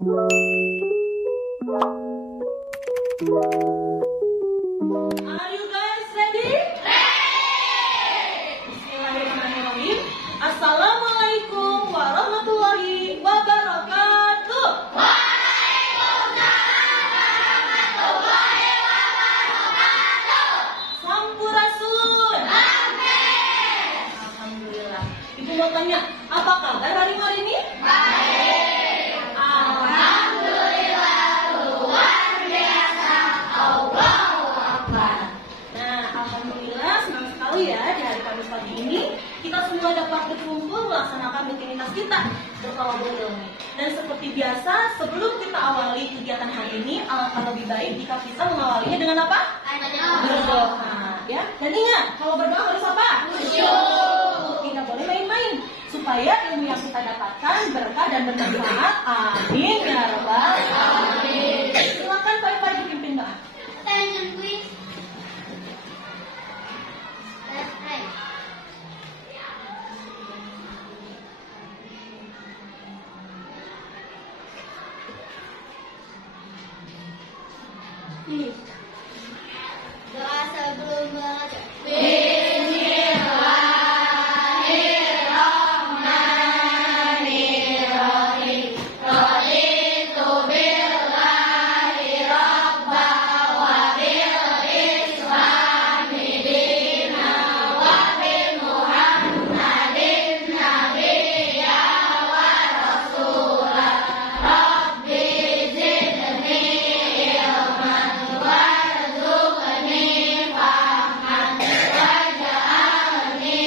Are you guys ready? Bismillahirrahmanirrahim. Assalamualaikum warahmatullahi wabarakatuh. Waalaikumsalam warahmatullahi wabarakatuh. Sampurasun. Amin. Alhamdulillah. Ibu mau tanya, apa kabar hari ini? Baik. Alhamdulillah luar biasa. Allahu Akbar. Nah, alhamdulillah senang sekali ya di hari Kamis pagi ini kita semua dapat berkumpul melaksanakan rutinitas kita bersama berdoa. Dan seperti biasa, sebelum kita awali kegiatan hari ini, alangkah lebih baik jika kita mengawalinya dengan apa? Berdoa, ya. Dan ingat, kalau berdoa harus apa? Khusyuk. Tidak boleh main-main, supaya ilmu yang kita dapatkan berkah dan bermanfaat. Amin ya rabbal alamin. Silakan Pak Ibu dipimpin doa. Attention please. That's right. Doa sebelum belajar. Bismillahirrahmanirrahim. Raditu billahi rabba wa bil islami dina wa bi Muhammadin nabiyya wa rasula. Rabbi zidni ilman warzuqni fahman waj'alni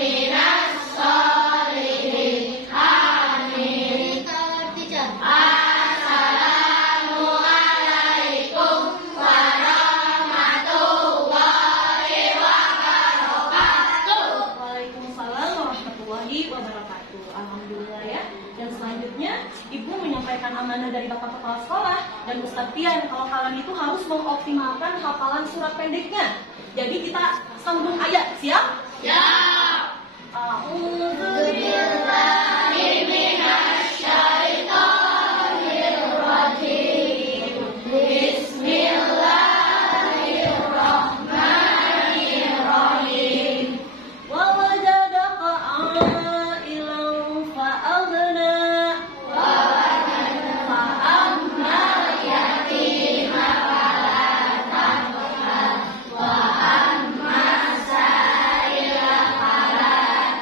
minas sholihin. Amin. Assalamualaikum warahmatullahi wabarakatuh. Waalaikumsalam warahmatullahi wabarakatuh. Alhamdulillah ya. Dan selanjutnya Ibu menyampaikan amanah dari Bapak Kepala Sekolah dan Ustadz Pian kalau kalian itu harus mengoptimalkan hafalan surat pendeknya. Jadi kita sambung ayat, siap? Ya. A'udzubillahi Minasyaitonirrajim. Bismillahirrahmanirrahim. wawajadaka a'ilan fa'aghna Fa'ammal yatima fala taqhar wa amma sa'ila fala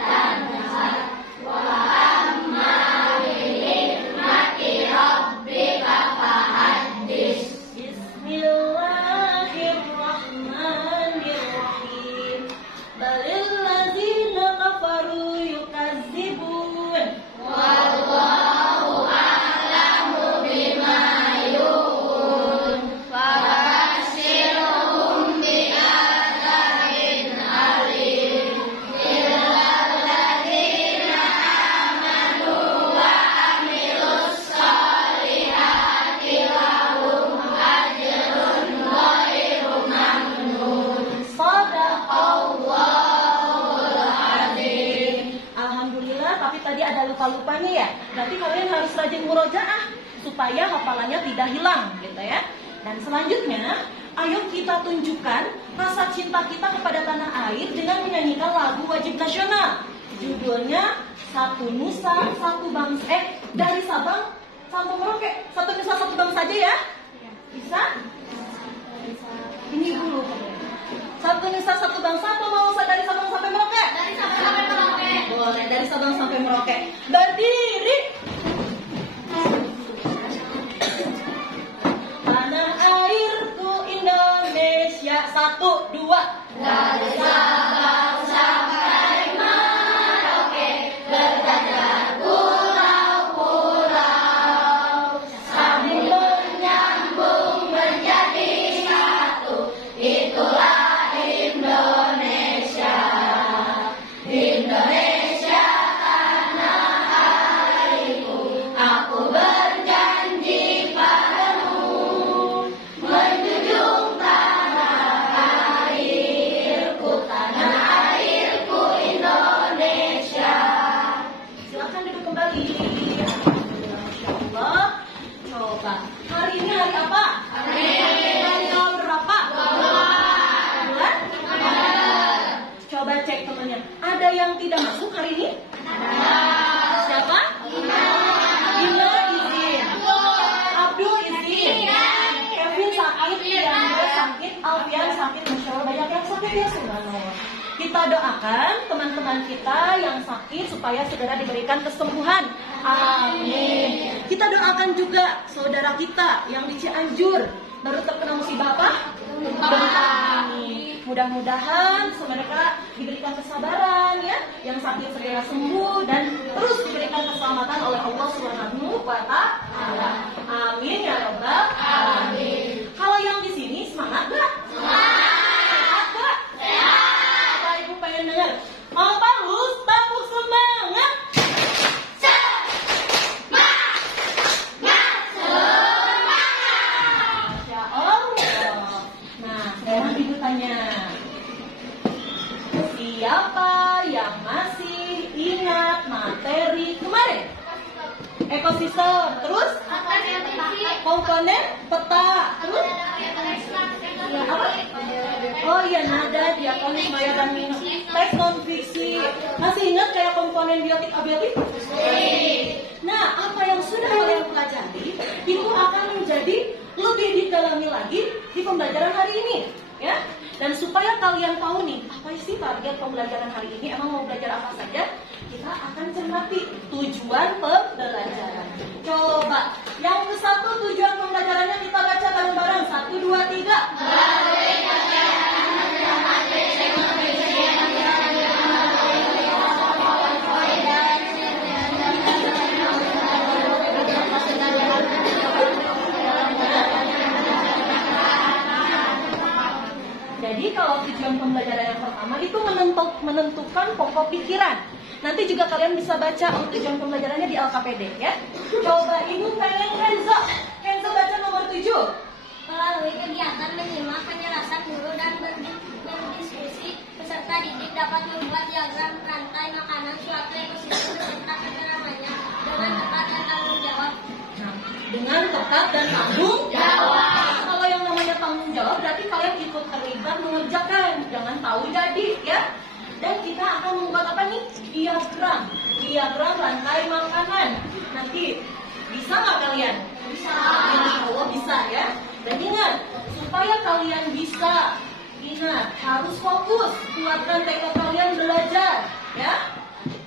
tanhar wa amma bi ni'mati rabbika fahaddits. Bismillahirrahmanirrahim. Balil ladzina kafaru yukazzibun. Wallahu a'lamu bima yu'un. Fabashshirhum bi'adzabin alim. Illal ladzina amanu wa amilus sholihati lahum ajrun ghairu mamnun. Shadaqallahul azim. Alhamdulillah, tapi tadi ada lupa-lupanya ya. Berarti kalian harus rajin murojaah supaya hafalannya tidak hilang, gitu ya. Dan selanjutnya, ayo kita tunjukkan rasa cinta kita kepada tanah air dengan menyanyikan lagu wajib nasional. Judulnya Satu Nusa Satu Bangsa. Dari Sabang sampai Merauke. Satu Nusa Satu Bangsa aja ya. Bisa? Ini dulu. Satu Nusa Satu Bangsa atau mau dari Sabang sampai Merauke? Dari Sabang sampai Merauke. Boleh, dari Sabang sampai Merauke. Berdiri. Tanah airku Indonesia. 1, 2. Dari Sabang sampai Merauke berjajar pulau-pulau, sambung menyambung menjadi satu. Itulah Indonesia. Indonesia tanah air Coba. Hari ini hari apa? Tanggal berapa? Bulan? Coba cek temannya. Ada yang tidak masuk hari ini? Siapa? Gina izin. Abdul izin. Kevin sakit, Diandra sakit, Alfian sakit. Masya Allah, banyak yang sakit ya, subhanallah. Kita doakan teman-teman kita yang sakit supaya segera diberikan kesembuhan. Amin. Kita doakan juga saudara kita yang di Cianjur baru terkena musibah apa? Mudah-mudahan mereka diberikan kesabaran ya, yang sakit segera sembuh dan terus diberikan keselamatan oleh Allah Subhanahu wa Ta'ala. Amin ya rabbal alamin. Kalau yang di sini semangat gak? Semangat gak? Apa ibu pengen dengar? Apa lu tepuk semangat? Masya Allah. Nah, sekarang ibu tanya, siapa yang masih ingat materi kemarin? Ekosistem, terus komponen peta, terus ya, apa? Oh iya, nada, diatonik, maya dan minus. Teks non fiksi. Masih ingat kayak komponen biotik abiotik? Nah, apa yang sudah kalian pelajari itu akan menjadi lebih didalami lagi di pembelajaran hari ini, ya. Dan supaya kalian tahu nih, apa sih target pembelajaran hari ini? Emang mau belajar apa saja? Kita akan cermati tujuan pembelajaran. Coba, yang ke satu tujuan pembelajarannya kita baca bareng-bareng. 1, 2, 3. Jadi kalau tujuan pembelajaran yang pertama itu menentukan pokok pikiran. Nanti juga kalian bisa baca tujuan pembelajarannya di LKPD ya. Coba ibu pengen Kenzo baca nomor 7. Melalui kegiatan menyimak penjelasan guru dan berdiskusi, peserta didik dapat membuat diagram rantai makanan suatu ekosistem beserta keterangannya dengan tepat dan tanggung jawab. Nah, dengan tepat dan tanggung jawab. Kalau yang namanya tanggung jawab berarti kalian ikut terlibat mengerjakan, jangan tahu jadi ya. Dan kita akan membuat apa nih? Diagram rantai makanan. Nanti bisa nggak kalian? Bisa. Insya Allah bisa ya. Dan ingat, supaya kalian bisa, harus fokus, kuatkan tekad kalian belajar, ya.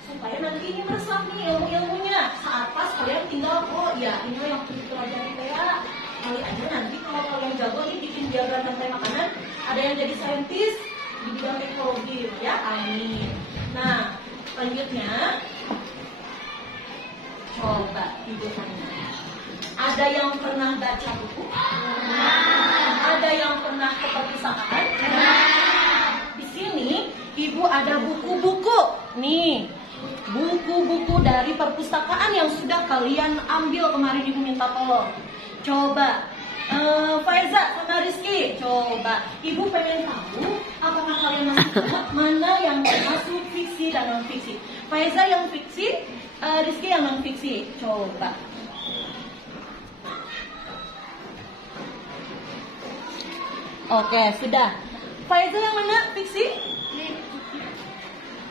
Supaya nanti ini meresap nih ilmu-ilmunya. Saat pas kalian tinggal, oh ya ini yang perlu dipelajari ya. Kali aja nanti kalau kalian jago nih bikin diagram rantai makanan, ada yang jadi saintis di bidang teknologi, ya. Amin. Nah, selanjutnya, coba ibu tanya. Ada yang pernah baca buku? Ada yang pernah ke perpustakaan? Di sini ibu ada buku-buku. Nih, buku-buku dari perpustakaan yang sudah kalian ambil kemarin ibu minta tolong. Coba, Faiza sama Rizky, coba. Ibu pengen tahu apakah kalian masih ingat mana yang masuk fiksi dan non fiksi. Faiza yang fiksi, Rizky yang non fiksi. Coba. Oke, sudah. Faiza yang mana fiksi?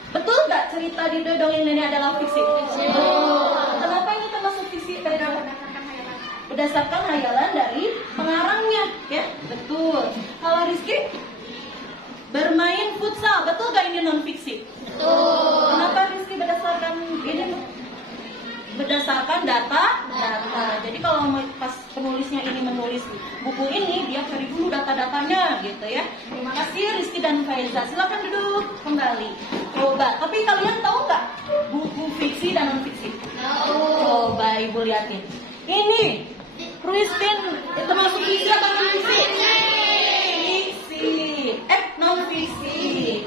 Betul nggak cerita di dongeng ini adalah fiksi? Kenapa ini termasuk fiksi? Berdasarkan hayalan dari pengarangnya, ya? Betul. Kalau Rizky bermain futsal, betul nggak ini non fiksi? Betul. Kenapa Rizky berdasarkan ini? Berdasarkan data. Jadi kalau pas penulisnya ini menulis buku ini, dia cari dulu data-datanya gitu ya. Terima kasih Rizky dan Faiza. Silakan duduk kembali. Coba, tapi kalian tahu nggak buku fiksi dan non fiksi? Coba ibu liatin. Ini Christine itu masuk fiksi atau non fiksi? Fiksi. Non fiksi.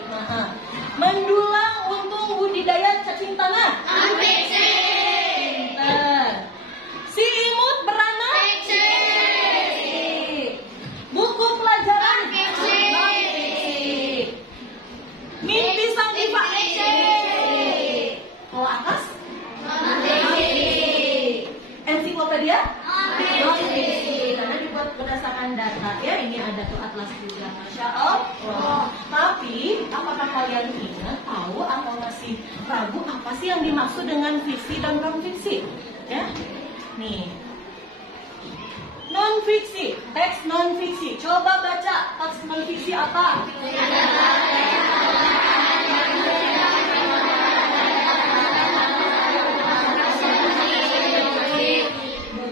Mendulang untung budidaya cacing tanah. Non fiksi. Si imut beranak fiksi. Buku pelajaran fiksi. Mimpi sang diva fiksi. Kalau atas non fiksi. Ensiklopedia non penggunaan data ya. Ini ada tuh atlas juga, Masya Allah. Tapi apakah kalian ingat, tahu atau masih ragu apa sih yang dimaksud dengan fiksi dan non fiksi? Ya, nih. Non fiksi, teks non fiksi. Coba baca teks non fiksi apa?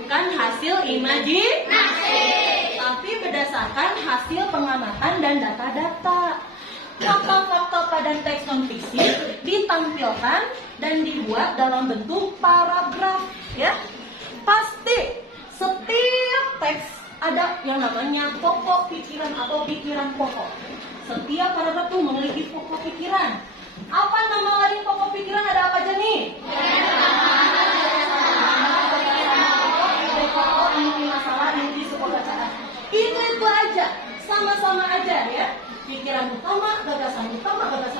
Bukan hasil imajinasi, tapi berdasarkan hasil pengamatan dan data-data. Fakta-fakta pada teks non fiksi ditampilkan dan dibuat dalam bentuk paragraf, ya. Pasti setiap teks ada yang namanya pokok pikiran atau pikiran pokok. Setiap paragraf itu memiliki pokok pikiran. Apa nama lain pokok pikiran? Ada apa aja nih? Pokok, inti masalah, inti sebuah bacaan. Itu aja, sama-sama aja ya. Pikiran utama, gagasan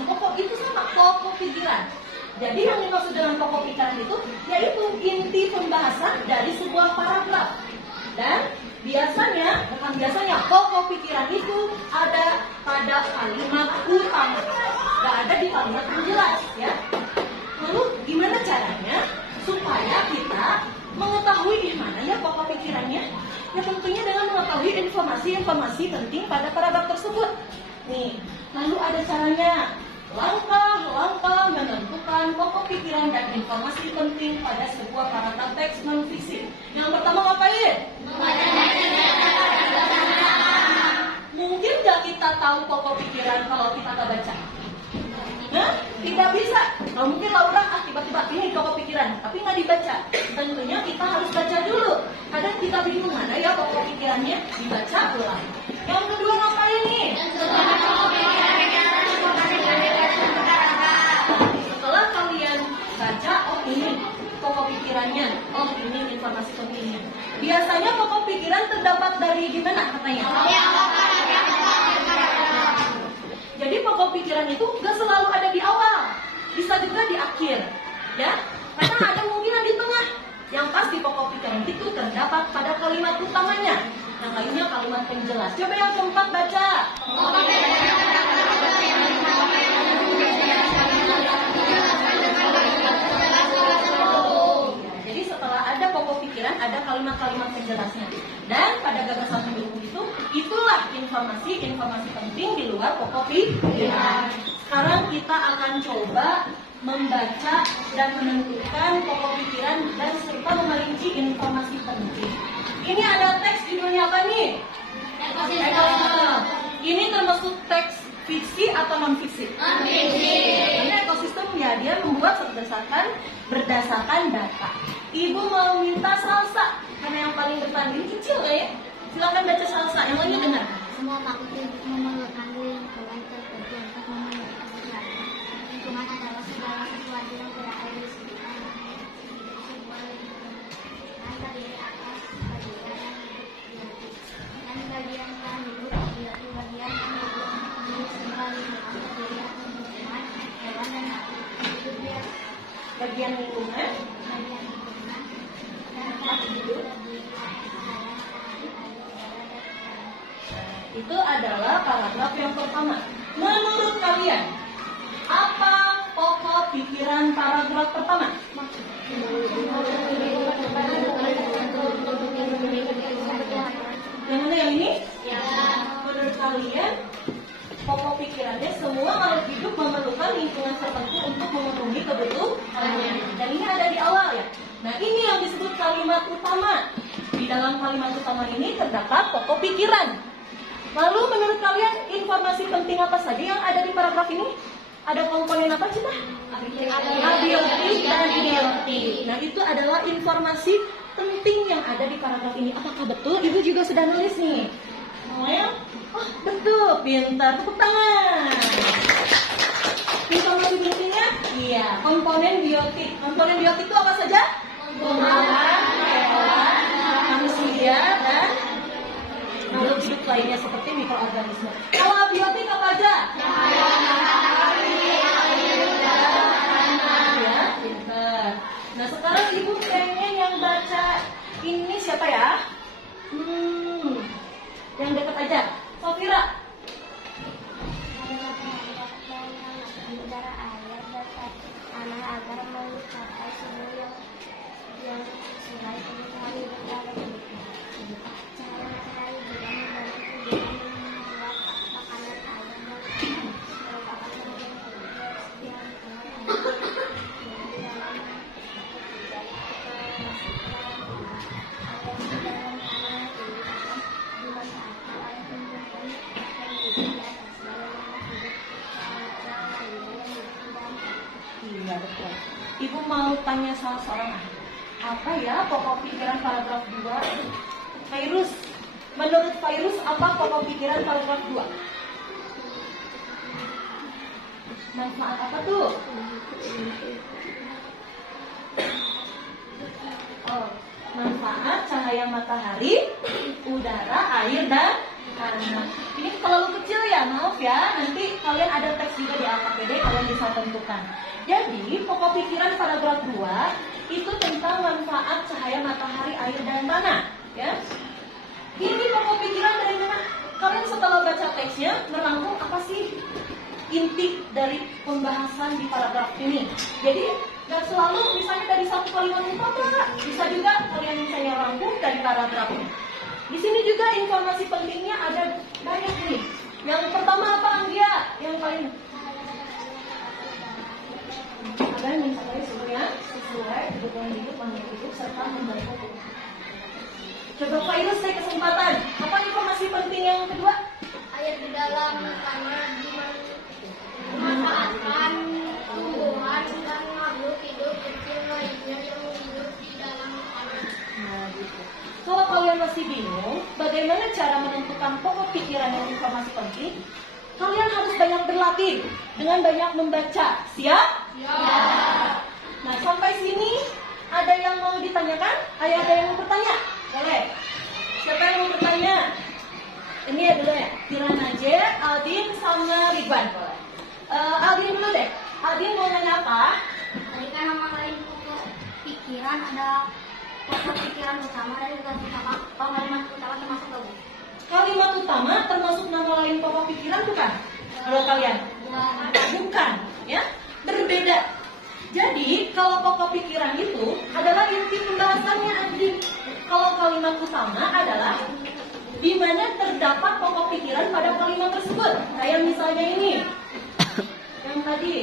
pokok itu sama, pokok pikiran. Jadi yang dimaksud dengan pokok pikiran itu yaitu inti pembahasan dari sebuah paragraf. Dan biasanya, bukan biasanya, pokok pikiran itu ada pada kalimat utama, gak ada di kalimat penjelas ya. Lalu gimana caranya supaya kita mengetahui di mana ya pokok pikirannya? Ya tentunya dengan mengetahui informasi-informasi penting pada paragraf tersebut. Nih, lalu ada caranya. Langkah-langkah menentukan pokok pikiran dan informasi penting pada sebuah paragraf teks non fiksi. Yang pertama ngapain? Mungkin gak kita tahu pokok pikiran kalau kita gak baca? Nah, tidak bisa. Kalau mungkin Laura tiba-tiba ini pokok pikiran, tapi nggak dibaca. Tentunya kita harus baca dulu. Kadang kita bingung mana ya pokok pikirannya, dibaca ulang. Yang kedua ngapain nih? Setelah kalian baca, oh ini pokok pikirannya, oh ini informasi pentingnya. Biasanya pokok pikiran terdapat dari gimana katanya? Jadi pokok pikiran itu gak selalu ada di awal, bisa juga di akhir, ya. Karena ada kemungkinan di tengah. Yang pasti pokok pikiran itu terdapat pada kalimat utamanya. Yang lainnya kalimat penjelas. Coba yang keempat baca. Jadi setelah ada pokok pikiran, ada kalimat-kalimat penjelasnya. Dan pada gagasan pendukung itu, itulah informasi-informasi penting di luar pokok pikiran. Sekarang kita akan coba membaca dan menentukan pokok pikiran dan serta memperinci informasi penting. Ini ada teks judulnya apa nih? Ekosistem. Ini termasuk teks fiksi atau non fiksi? Non-fiksi. Karena ekosistem ya dia membuat berdasarkan data. Ibu mau minta salsa karena yang paling depan ini kecil ya. Silakan baca salsa. Yang lainnya dengar. Semua makhluk hidup memerlukan lingkungan tertentu untuk memenuhi kebutuhannya. Lingkungan adalah segala sesuatu yang berada di sekitar makhluk hidup. Sebuah lingkungan yang terdiri atas bagian yang hidup dan bagian yang hidup yaitu bagian yang hidup di sebuah lingkungan terdiri atas tumbuhan, hewan dan makhluk hidup biasa. Bagian lingkungan Dan makhluk hidup terdiri itu adalah paragraf yang pertama. Menurut kalian, apa pokok pikiran paragraf pertama? Yang mana yang ini? Ya. Menurut kalian, pokok pikirannya semua makhluk hidup memerlukan lingkungan tertentu untuk memenuhi kebutuhannya. Dan ini ada di awal ya. Nah ini yang disebut kalimat utama. Di dalam kalimat utama ini terdapat pokok pikiran. Lalu menurut kalian informasi penting apa saja yang ada di paragraf ini? Ada komponen apa Cita? Abiotik dan idiotik. Nah itu adalah informasi penting yang ada di paragraf ini. Apakah betul? Ibu juga sudah nulis nih. Oh betul, pintar, tepuk tangan. Informasi pentingnya? Iya, komponen biotik. Komponen biotik itu apa saja? Tumbuhan, hewan, manusia, dan makhluk hidup lainnya seperti mikroorganisme. Kalau abiotik apa aja? Ya, pintar. Nah sekarang ibu pengen yang baca ini siapa ya? aja. Sofira. Udara air dan tanah agar mencapai suhu yang sesuai kebutuhan hidup dalam hidupnya. Cahaya matahari juga membantu dengan membuat makanan air dan merupakan bagian yang Iya betul. Ibu mau tanya salah seorang ahli. Apa ya pokok pikiran paragraf 2? Fairuz. Menurut Fairuz apa pokok pikiran paragraf 2? Manfaat apa tuh? Oh, manfaat cahaya matahari, udara, air, dan tanah. Ini terlalu kecil ya, maaf ya. Nanti kalian ada teks juga di LKPD, kalian bisa tentukan. Jadi, pokok pikiran paragraf 2 itu tentang manfaat cahaya matahari, air, dan tanah. Ya. Ini pokok pikiran dari mana? Kalian setelah baca teksnya, merangkum apa sih inti dari pembahasan di paragraf ini. Jadi, gak selalu misalnya dari satu kalimat utama, bisa juga kalian misalnya rangkum dari paragraf ini. Di sini juga informasi pentingnya ada banyak nih. Yang pertama apa, Anggia? Yang paling ada yang mencapai sesuai kebutuhan hidup, makhluk hidup serta membantu. Coba Fairuz saya kesempatan. Apa informasi penting yang kedua? air di dalam tanah dimanfaatkan tumbuhan dan makhluk hidup kecil lainnya yang hidup di dalam tanah. Nah, gitu. Kalau kalian masih bingung, bagaimana cara menentukan pokok pikiran yang informasi penting? Kalian harus banyak berlatih dengan banyak membaca. Siap? Siap. Nah, sampai sini ada yang mau ditanyakan? Ada yang mau bertanya? Boleh. Siapa yang mau bertanya? Ini ya dulu ya. Kirana J, Aldin, sama Ridwan. Aldin dulu deh. Aldin mau nanya apa? Tadi kan nama lain pokok pikiran ada pokok pikiran utama dan juga utama. Kalimat utama termasuk gak, Bu? Kalimat utama termasuk nama lain pokok pikiran bukan? Kalau kalian? Bukan, ya. Berbeda. Jadi, kalau pokok pikiran itu adalah inti pembahasannya, Adi. Kalau kalimat utama adalah di mana terdapat pokok pikiran pada kalimat tersebut. Kayak misalnya ini. Yang tadi.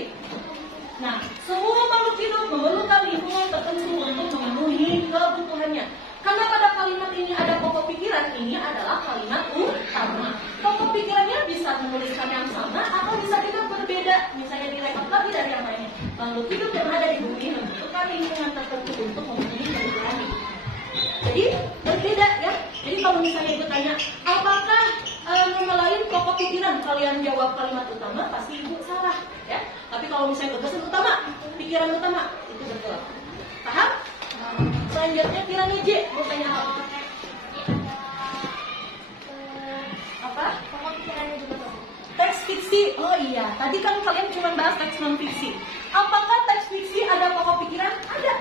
Nah, semua makhluk hidup memerlukan lingkungan tertentu untuk memenuhi kebutuhannya. Karena pada kalimat ini ada pokok pikiran, ini adalah kalimat utama. Pokok pikirannya bisa menuliskan yang sama atau bisa juga berbeda. Misalnya direpot lagi dari yang lainnya. Makhluk hidup yang ada di bumi membutuhkan lingkungan tertentu untuk memenuhi kebutuhan hidup. Jadi berbeda ya. Jadi kalau misalnya ibu tanya, apakah nama lain pokok pikiran? Kalian jawab kalimat utama, pasti ibu salah ya. Tapi kalau misalnya gagasan utama, pikiran utama, itu betul. Paham? Selanjutnya Kirani J, mau tanya apa? Apa? Pokok pikirannya juga bagus. Teks fiksi. Oh iya, tadi kan kalian cuma bahas teks non fiksi. Apakah teks fiksi ada pokok pikiran? Ada.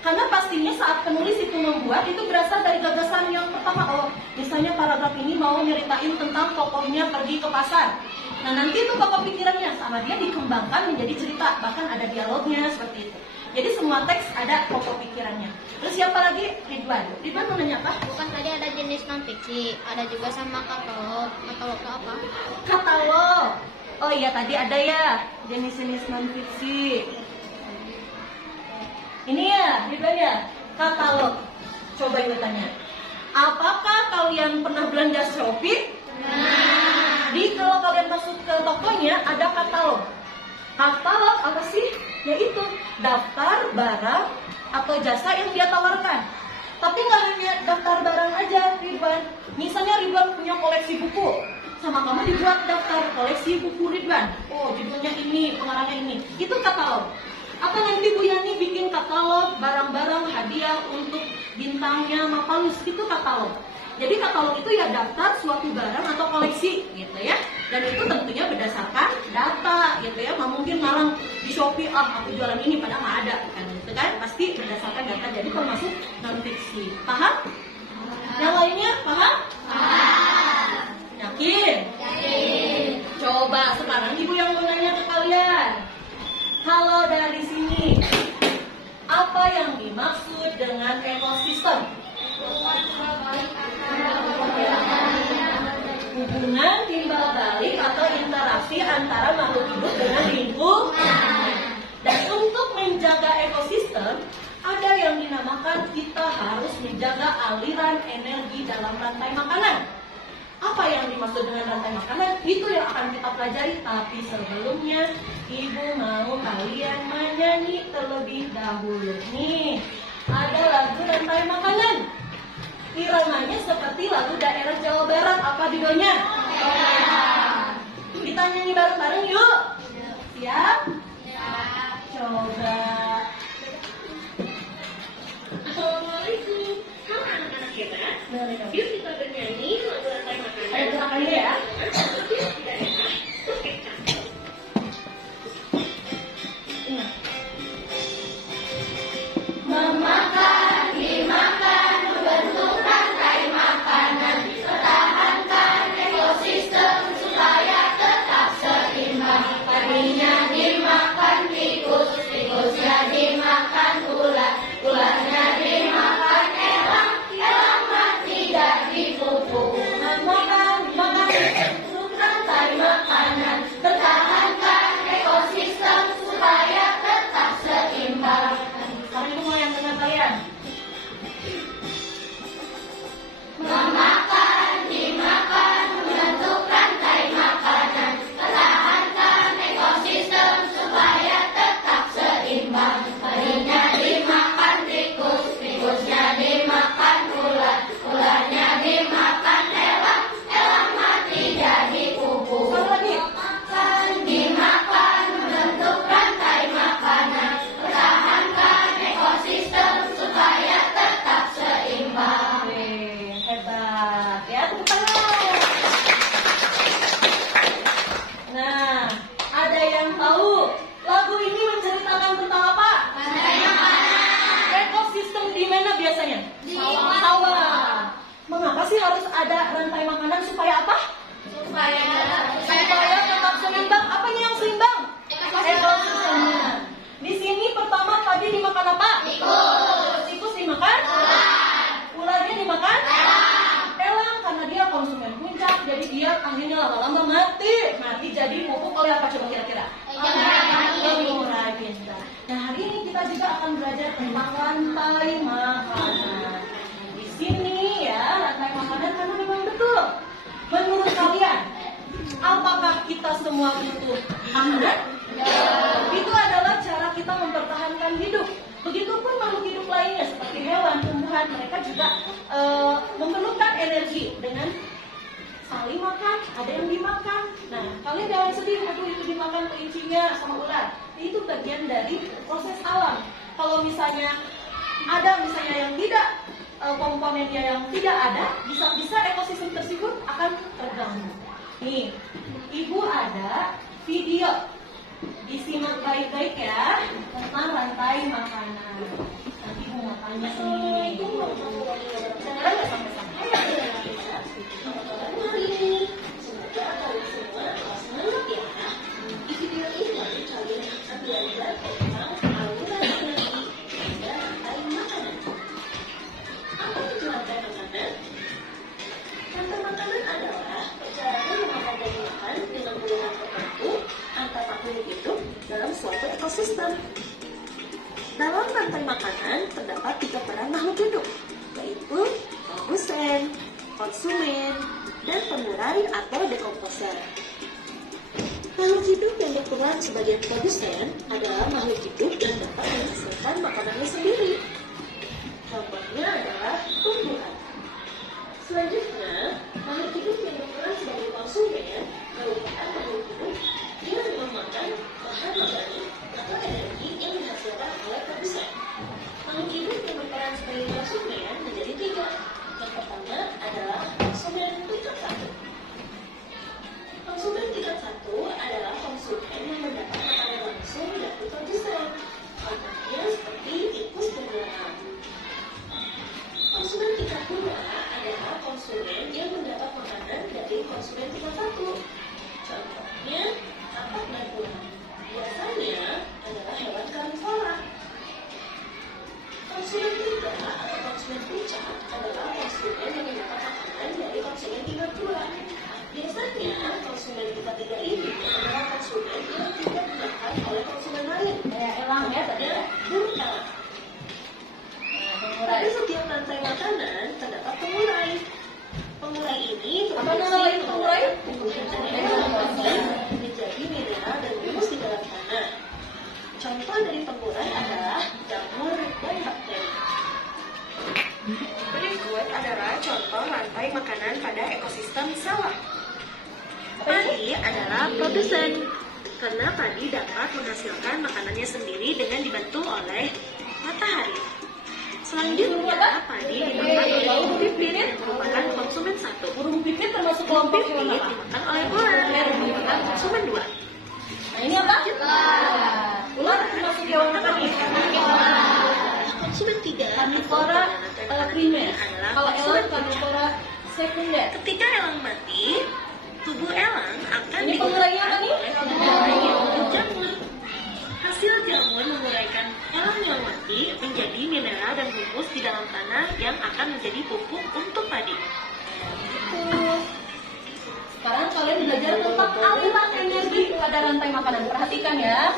Karena pastinya saat penulis itu membuat itu berasal dari gagasan yang pertama. Oh, misalnya paragraf ini mau nyeritain tentang tokohnya pergi ke pasar. Nah, nanti itu pokok pikirannya sama dia dikembangkan menjadi cerita, bahkan ada dialognya seperti itu. Jadi semua teks ada pokok pikirannya. Terus siapa lagi? Ridwan. Ridwan mau nanya apa? Bukan tadi ada jenis non fiksi, ada juga sama katalog. Katalog itu apa? Katalog. Oh iya, tadi ada ya jenis-jenis non fiksi. Ini ya, Ridwan ya, katalog. Coba ibu tanya, apakah kalian pernah belanja Shopee? Jadi kalau kalian masuk ke tokonya ada katalog. Katalog apa sih? Yaitu daftar barang atau jasa yang dia tawarkan. Tapi nggak hanya daftar barang aja, Ridwan. Misalnya Ridwan punya koleksi buku, sama kamu dibuat daftar koleksi buku Ridwan. Oh, judulnya ini, pengarangnya ini. Itu katalog. Atau nanti Bu Yani bikin katalog barang-barang hadiah untuk bintangnya Mapalus, itu katalog. Jadi katalog itu ya daftar suatu barang atau koleksi gitu ya. Dan itu tentunya berdasarkan data gitu ya. Nggak mungkin ngarang di Shopee, aku jualan ini padahal nggak ada kan gitu kan. Pasti berdasarkan data, jadi termasuk non fiksi. Paham? Yang lainnya paham? Paham. menjaga aliran energi dalam rantai makanan. Apa yang dimaksud dengan rantai makanan? Itu yang akan kita pelajari. Tapi sebelumnya, Ibu mau kalian menyanyi terlebih dahulu. Nih, ada lagu rantai makanan. Iramanya seperti lagu daerah Jawa Barat. Apa judulnya? Kita nyanyi bareng-bareng yuk. Siap? Coba. Assalamualaikum. Halo anak-anak hebat. Yuk kita bernyanyi lagu rantai makanan. Ayo gerakan dulu ya. Memakan, dimakan, membentuk rantai makanan, pertahankan ekosistem supaya tetap seimbang. Padinya dimakan tikus, tikusnya dimakan ular, ularnya dimakan elang, elang mati tidak dipupuk. Memakan, dimakan, membentuk rantai makanan, pertahankan ekosistem supaya tetap seimbang. Sekarang Ibu mau yang dengan kalian. Memakan, dimakan, membentuk rantai makanan, pertahankan ekosistem supaya tetap seimbang. Padinya dimakan tikus, tikusnya dimakan ular, ularnya dimakan elang, elang mati jadi pupuk. Sekali lagi. Memakan, dimakan, membentuk rantai makanan, pertahankan ekosistem supaya tetap seimbang. Oke, hebat ya, tepuk tangan. Nah, ada yang tahu lagu ini menceritakan tentang apa? Rantai makanan. Ekosistem di mana biasanya? Di Sawah. Mengapa sih harus ada rantai makanan supaya apa? Supaya Supaya tetap seimbang. Apanya yang seimbang? Ekosistemnya. Di sini pertama tadi dimakan apa? Tikus. Tikus dimakan? Ularnya dimakan? Elang karena dia konsumen puncak, jadi dia akhirnya lama-lama mati. Mati jadi pupuk oleh apa coba kira-kira? Ular pintar. Nah, hari ini kita juga akan belajar tentang rantai makanan. Di sini ya, rantai makanan karena memang betul. Menurut kalian, apakah kita semua butuh makanan? Itu adalah cara kita mempertahankan hidup. Begitupun makhluk hidup lainnya seperti hewan, tumbuhan, mereka juga memerlukan energi dengan saling makan, ada yang dimakan. Nah, kalian jangan sedih, aduh itu dimakan kelincinya sama ular. Itu bagian dari proses alam. Kalau misalnya ada yang tidak komponennya yang tidak ada, bisa ekosistem tersebut akan terganggu. Nih, Ibu ada video. Disimak baik-baik ya tentang rantai makanan. Nanti Ibu mau tanya nih. Dengeran nggak sampai-sampai? Mari, semoga kalian semua semangat ya. Di video ini kalian akan belajar tentang aliran energi dan rantai makanan. Apa itu rantai makanan? Rantai makanan adalah perjalanan memakan dan makan dengan hubungan tertentu antar makhluk hidup dalam suatu ekosistem. Dalam rantai makanan terdapat 3 peran makhluk hidup, yaitu produsen, konsumen, dan penguraian atau dekomposer. Makhluk hidup yang berperan sebagai produsen adalah makhluk hidup yang dapat menghasilkan makanannya sendiri. Contohnya adalah tumbuhan. Selanjutnya, makhluk hidup yang berperan sebagai konsumen merupakan makhluk hidup yang memakan bahan organik atau energi yang dihasilkan oleh produsen. Makhluk hidup yang berperan sebagai konsumen menjadi 3. Yang pertama adalah konsumen tingkat 1. Konsumen tingkat 1 adalah konsumen yang mendapat makanan langsung dari produsen. Contohnya seperti tikus dan ular. rantai makanan pada ekosistem sawah. Padi adalah produsen, karena padi dapat menghasilkan makanannya sendiri dengan dibantu oleh matahari. Selanjutnya, padi dimakan oleh burung pipit, merupakan konsumen satu. Burung pipit termasuk Burung kelompok pipit hewan apa? dimakan oleh ular, merupakan konsumen dua. Nah ini apa? Ular termasuk hewan apa nih? Konsumen tiga. Karnivora primer. Adalah Kalau konsumen elang karnivora sekunder. Ketika elang mati, tubuh elang akan Ini pengurainya apa nih? jamur. Hasil jamur menguraikan elang yang mati menjadi mineral dan humus di dalam tanah yang akan menjadi pupuk untuk padi. Sekarang kalian belajar tentang aliran energi pada rantai makanan. Perhatikan ya.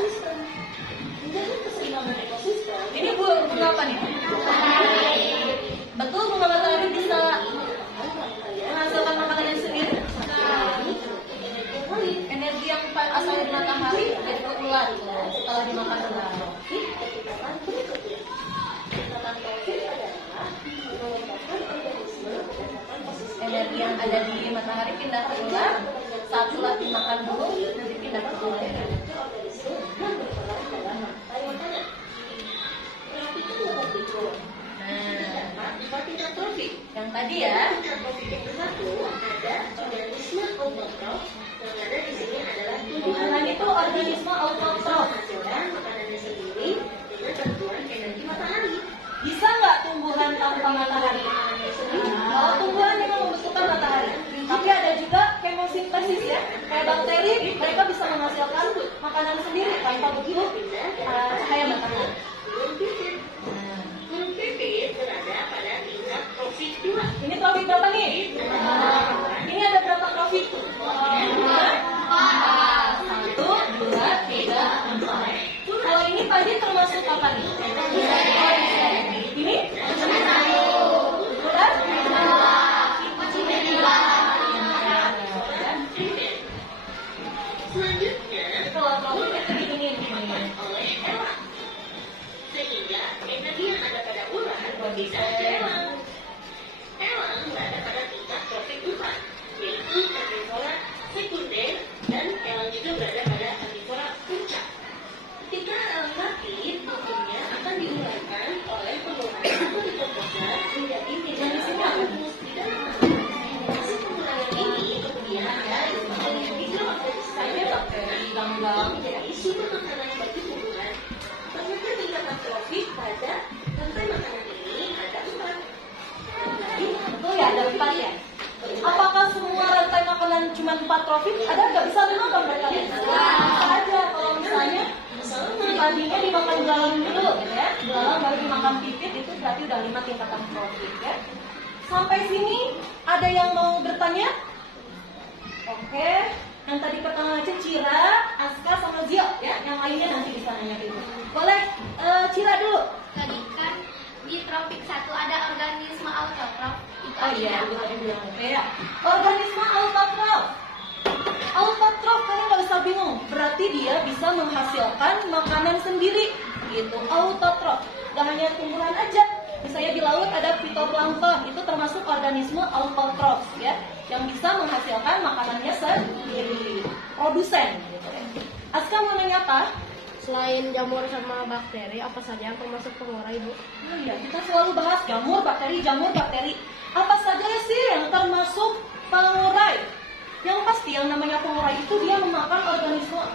Menjaga keseimbangan ekosistem. Ini bunga apa nih? Betul, bunga matahari bisa menghasilkan makanannya sendiri. Energi yang asal dari matahari jadi ke ular setelah dimakan ular. Energi yang ada di matahari pindah ke ular, saat ular dimakan burung nanti pindah ke ular. Yang tadi ya. Tumbuhan itu organisme autotrof. Bisa nggak tumbuhan tanpa matahari? Kalau tumbuhan memang membutuhkan matahari, tapi ada juga kemosintesis ya, kayak bakteri, mereka bisa menghasilkan makanan sendiri tanpa butuh cahaya matahari. Ini trofik berapa nih? Ini ada berapa trofik? 1, 2, 3, 4. Kalau ini padi termasuk apa nih? Ini? Selanjutnya, Kalau trofik itu begini. oleh elang. Sehingga energi yang ada pada ular tidak ada elang. Elang berada pada tingkat trofik 4, yaitu karnivora sekunder, dan elang juga berada pada karnivora puncak. Ketika elang mati, tubuhnya akan diuraikan oleh penguraian atau dikomposnya menjadi mineral humus di dalam tanah. Hasil penguraian ini kemudian dari Saya bakteri ganggang. menjadi sumber makanan bagi tumbuhan. Ternyata tingkatan trofik pada rantai makanan ini ada 4. Betul ya, ada 4 ya. Apakah semua rantai makanan cuma 4 trofik? Ada nggak bisa 5 kan mereka? Bisa aja. Kalau misalnya padinya dimakan belalang dulu, gitu ya. Belalang baru dimakan pipit, itu berarti udah 5 tingkatan trofik ya. Sampai sini ada yang mau bertanya? Oke. Yang tadi pertama aja Cira, Aska, sama Zio ya. Yang lainnya nanti bisa nanya dulu. Boleh Cira dulu. Tadi kan di tropik 1 ada organisme autotrof. Itu Oh iya, artinya itu apa? tadi bilang oke ya. Organisme autotrof. Autotrof kalian nggak usah bingung. Berarti dia bisa menghasilkan makanan sendiri. Gitu. Autotrof. Gak hanya tumbuhan aja. Misalnya di laut ada fitoplankton, itu termasuk organisme autotrof ya, yang bisa menghasilkan makanannya sendiri. Produsen. Gitu ya. Aska mau nanya apa? Selain jamur sama bakteri, apa saja yang termasuk pengurai, Bu? Oh iya, kita selalu bahas jamur, bakteri. Apa saja sih yang termasuk pengurai? Yang pasti yang namanya pengurai itu dia memakan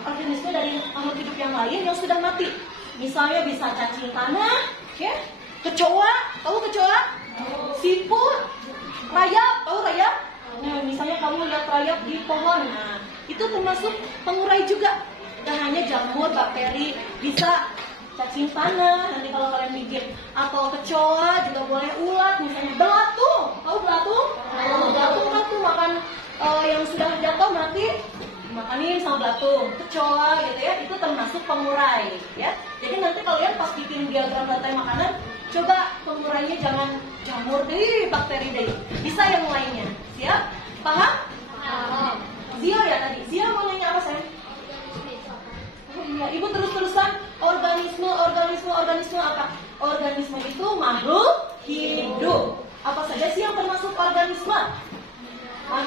organisme dari makhluk hidup yang lain yang sudah mati. Misalnya bisa cacing tanah, ya, kecoa, tahu kecoa? Siput, rayap, tahu rayap? Nah, misalnya kamu lihat rayap di pohon, nah, itu termasuk pengurai juga. Dan hanya jamur, bakteri, bisa cacing tanah, nanti kalau kalian gigit, atau kecoa, juga boleh ulat, misalnya belatung, tahu belatung? Kalau belatung kan tuh makan yang sudah jatuh mati, dimakanin sama belatung, kecoa gitu ya, itu termasuk pengurai ya. Jadi nanti kalian pas bikin diagram rantai makanan, coba pengurainya jangan jamur deh, bakteri deh, bisa yang lainnya, siap? Paham? Paham. Zio ya tadi, Zio mau nanya apa sayang? Oh iya, ibu terus-terusan organisme apa? Organisme itu makhluk hidup. Apa saja sih yang termasuk organisme?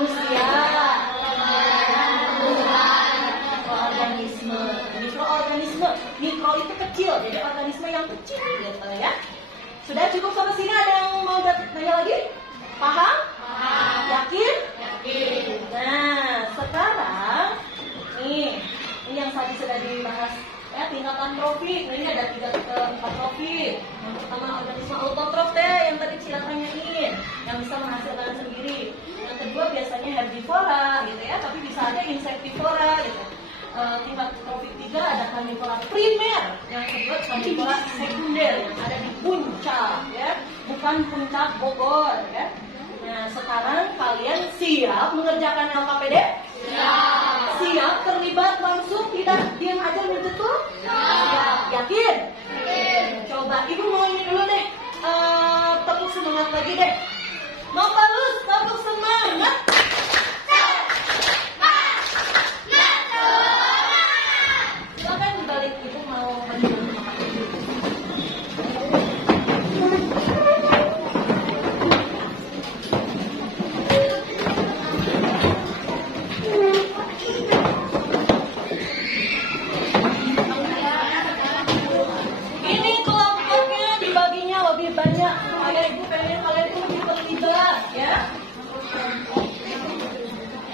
manusia, mikroorganisme. Mikroorganisme, mikro itu kecil, jadi organisme yang kecil gitu ya. Sudah cukup sampai sini, ada yang mau nanya lagi? Paham? Yakin? Yakin. Nah, sekarang ini yang tadi sudah dibahas ya, tingkatan trofik. Nah, ini ada 4 trofik. Yang pertama organisme autotrof deh, yang tadi Cila tanyain, yang bisa menghasilkan sendiri. Yang kedua biasanya herbivora gitu ya, tapi bisa aja insektivora gitu. Tingkat trofik 3 ada karnivora primer, yang kedua karnivora sekunder yang ada di puncak ya, bukan puncak Bogor ya. Nah, sekarang kalian siap mengerjakan LKPD? Siap. Siap terlibat langsung, tidak diam aja betul? Siap. Yakin? Yakin. Coba ibu mau ini dulu deh, tepuk semangat lagi deh. Mau palus, tepuk semangat. Silakan dibalik, ibu mau mencoba.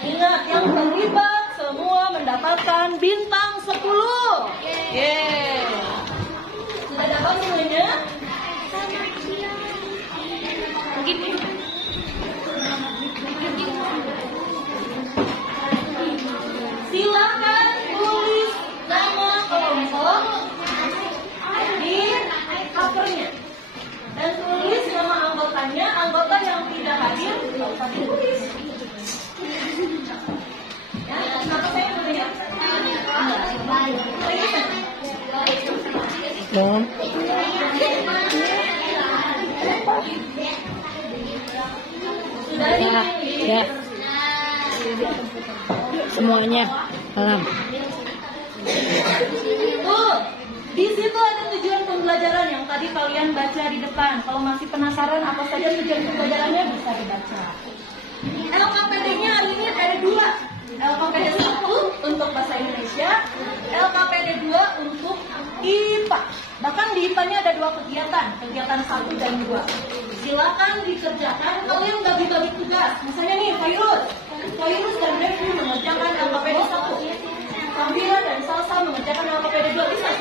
Ingat, yang terlibat semua mendapatkan bintang 10. Yeay. Sudah dapat semuanya? Silakan tulis nama kelompok di covernya dan tulis nama anggotanya. Anggota yang tidak hadir tidak usah ditulis. Ya, kenapa saya melihat? Sudah ya. Semuanya salam. Tuh, di situ ada tujuan pembelajaran yang tadi kalian baca di depan. Kalau masih penasaran apa saja tujuan pembelajarannya bisa dibaca. LKPD-nya hari ini ada 2. LKPD 1 untuk bahasa Indonesia, LKPD 2 untuk IPA. Bahkan di IPA-nya ada 2 kegiatan, kegiatan 1 dan 2. Silakan dikerjakan, kalian bagi-bagi tugas. Misalnya nih, Fairuz dan Devi mengerjakan LKPD 1. Sambira dan Salsa mengerjakan LKPD 2. Bisa?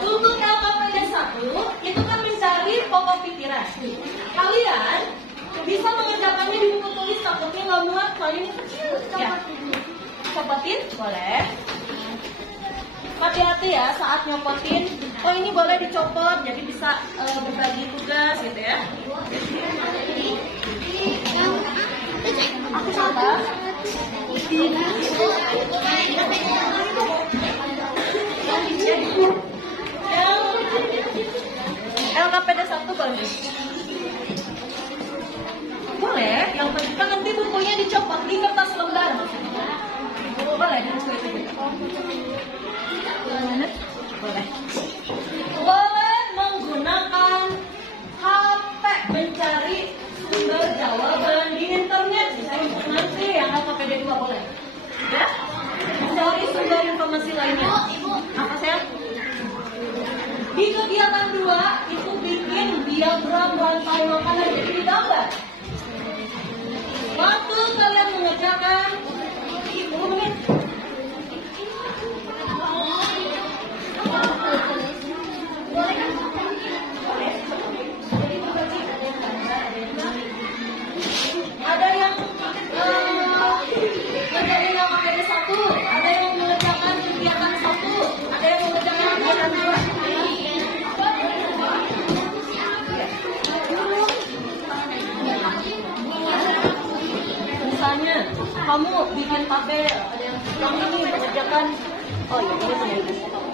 Untuk LKPD 1 itu kan mencari pokok pikiran. Kalian bisa mengerjakannya di buku tulis, takutnya nggak muat, soalnya ini kecil. Ya, copotin boleh. Hati-hati ya saat nyopotin. Oh, ini boleh dicopot, jadi bisa berbagi tugas gitu ya. Aku coba. LKPD 1 boleh. Boleh, yang penting kan nanti bukunya dicopot di kertas lembar. Boleh di buku itu juga. Boleh. Boleh menggunakan HP mencari sumber jawaban di internet. Misalnya nanti yang LKPD 2 boleh. Ya? Cari sumber informasi lainnya. Apa saya? Di kegiatan 2 itu bikin diagram rantai makanan jadi digambar. Waktu kalian mengerjakan 10 menit. Ada yang mengerjakan LKPD 1, ada yang mengerjakan kegiatan 1, ada yang mengerjakan kegiatan 2. Misalnya kamu bikin tabel, ada yang kamu ini mengerjakan. Oh iya, ini saya.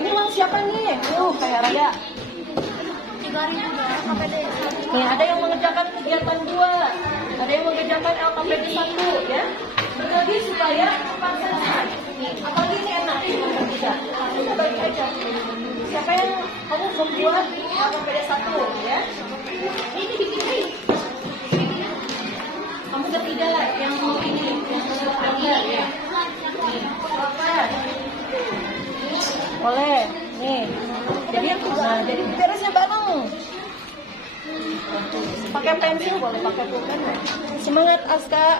Ini mau siapa nih? Kayak Raya. Nih, ada yang mengerjakan kegiatan 2, ada yang mengerjakan LKPD 1 ya. Berbagi supaya cepat selesai. Apalagi ini enak bisa. Kita bagi aja. Siapa yang kamu membuat LKPD 1 ya? Ini Boleh. Nih. Jadi beresnya bareng. Pakai pensil boleh, pakai pulpen. Semangat Aska.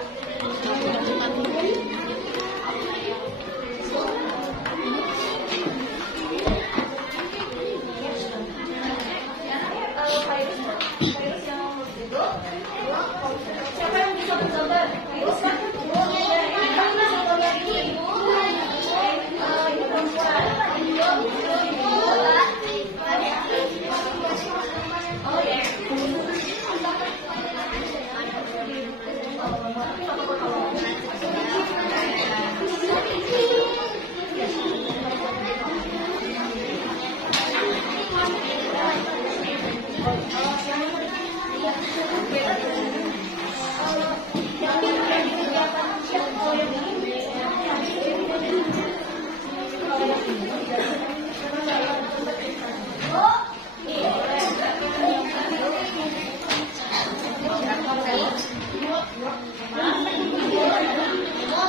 Siapa yang bisa menggambar? Virus kan?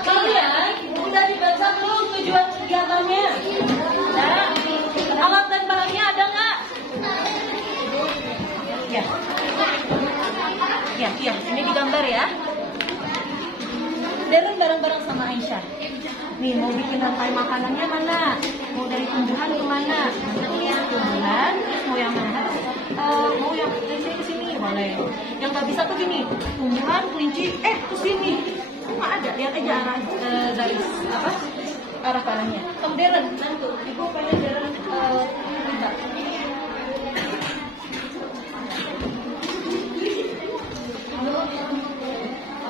Kalian udah dibaca belum tujuan kegiatannya? Nah, alat dan barangnya ada nggak? Ya, ini digambar ya. Deren bareng-bareng sama Aisyah. Nih, mau bikin rantai makanannya mana? Mau dari tumbuhan ke mana? Tumbuhan, terus mau yang mana? Mau yang kelinci ke sini, boleh. Yang nggak bisa tuh gini, tumbuhan, kelinci, ke sini. Nggak ada, lihat aja arah dari arah panahnya. Tom Deren, nanti ibu pengen Deren lihat.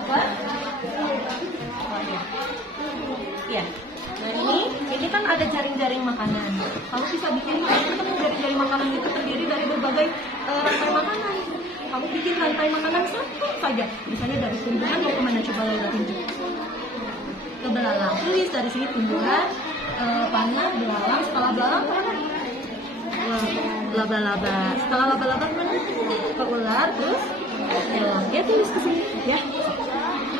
Apa? Ya. Nah ini kan ada jaring-jaring makanan. Kamu bisa bikin jaring-jaring makanan itu terdiri dari berbagai rantai makanan. Kamu bikin rantai makanan satu saja. Misalnya dari tumbuhan mau kemana, coba Laila tunjuk. Ke belalang. Tulis dari sini tumbuhan, panah, belalang. Setelah belalang kemana? Laba-laba. Setelah laba-laba kemana? Ke ular, terus ya tulis ke sini ya.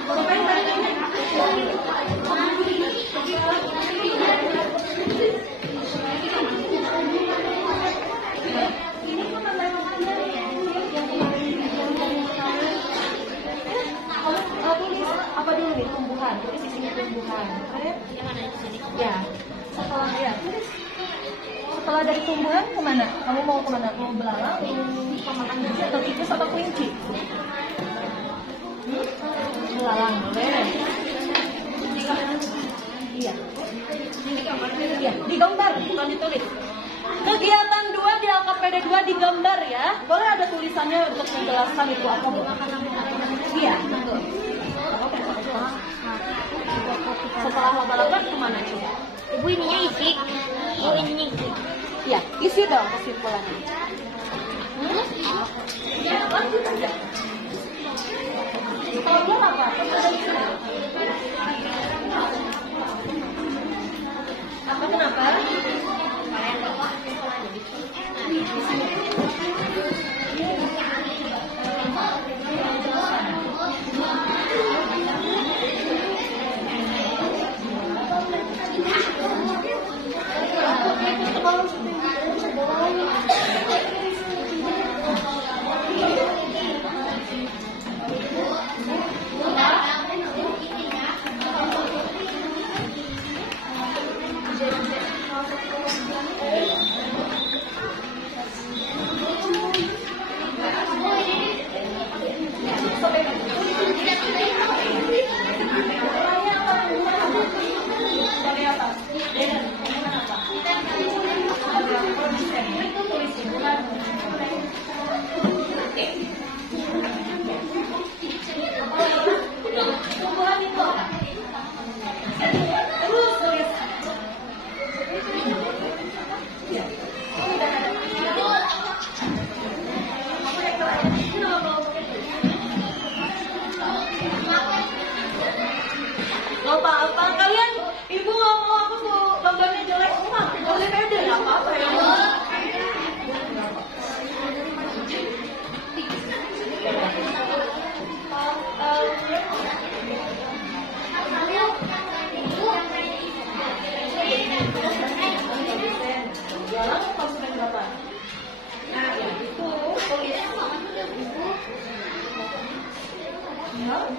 Kalau pengen tanya-tanya. Apa dulu nih, tumbuhan, tulis di sini tumbuhan. Yang mana di sini? Ya. Setelah dari tumbuhan kemana? Kamu mau kemana? Mau belalang, mau makan atau tikus atau kelinci? Belalang, boleh. Iya. Digambar, bukan ditulis. Kegiatan 2 di LKPD 2 digambar ya. Boleh ada tulisannya untuk menjelaskan itu apa? Iya, betul. Setelah laba-laba kemana coba? Ibu ininya isi. Oh, ininya isi. Ya, isi dong kesimpulannya. Lanjut aja. Kalau dia apa? Apa kenapa?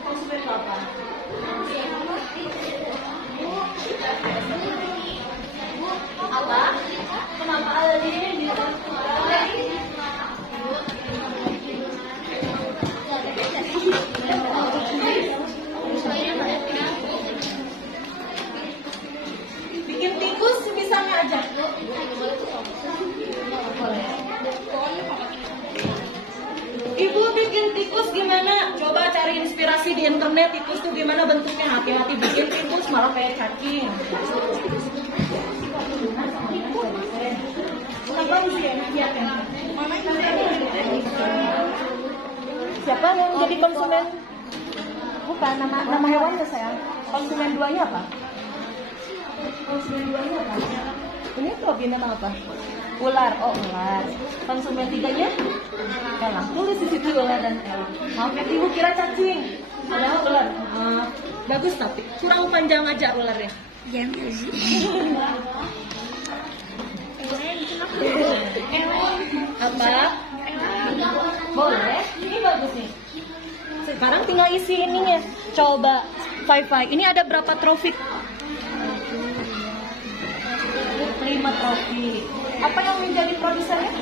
konsumen itu apa? Apa? Kenapa ada di sini? Bikin tikus misalnya aja. Ibu bikin tikus gimana? Coba cari inspirasi di internet, tikus tuh gimana bentuknya. Hati-hati bikin tikus malah kayak cacing. Siapa yang jadi konsumen? Bukan nama hewannya sayang. Konsumen duanya apa? Konsumen duanya apa? Ini Robin nama apa? Ular. Oh, ular. Konsumen tiganya? Elang. Tulis di situ ular dan elang. Oke, ibu kira cacing. Padahal ular. Bagus tapi kurang panjang aja ularnya. Apa? Boleh. Ini bagus nih. Sekarang tinggal isi ininya. Coba Fi-Fi. Ini ada berapa trofi? 5 trofi. Apa yang menjadi produsernya?